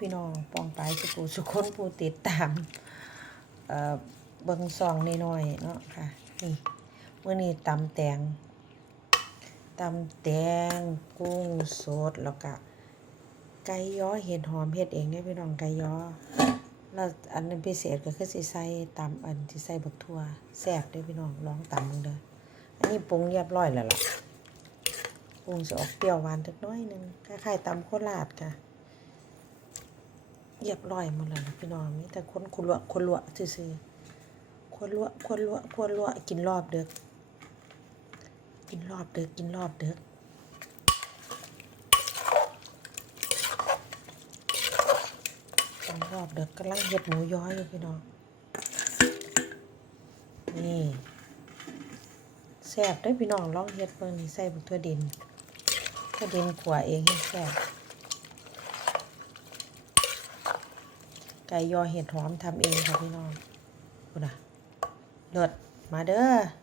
พี่น้องปองไปสุกูสุคนผู้ติดตามเอ่อเบิ่งซองน้อยๆเนาะค่ะนี่มื้อนี้ตำแตงตำแตงกุ้งสดแล้วก็ไก่ย้อเห็ดหอมเฮ็ดเองเนี่ยพี่น้องไก่ย้อแล้วอันนั้นพิเศษก็คือสิใส่ตำอันที่ใส่บักทั่วแซ่บเด้อพี่น้องลองตำมึงเด้ออันนี้ปรุงเรียบร้อยแล้วล่ะปรุงสิออกเปรี้ยวหวานจักน้อยหนึงคล้ายๆตำโคราชค่ะ เรียบร้อยหมดแล้วนะพี่น้องมีแต่คนคนลวคนลวซื่อๆคนลวคนลวคนลวกินรอบเดึกกินรอบเดึกกินรอบเดึกกินรอบเดึกกำลังเห็ดหมูย้อยอยู่พี่น้องนี่แซ่บเด้พี่น้องลองเฮ็ดเบิ่งนี่ใส่บักทั่วดินทั่วดินขัวเองให้แซ่บ ไก่ยอเห็ดหอมทำเองค่ะพี่น้องคุณอะเลิศมาเด้อ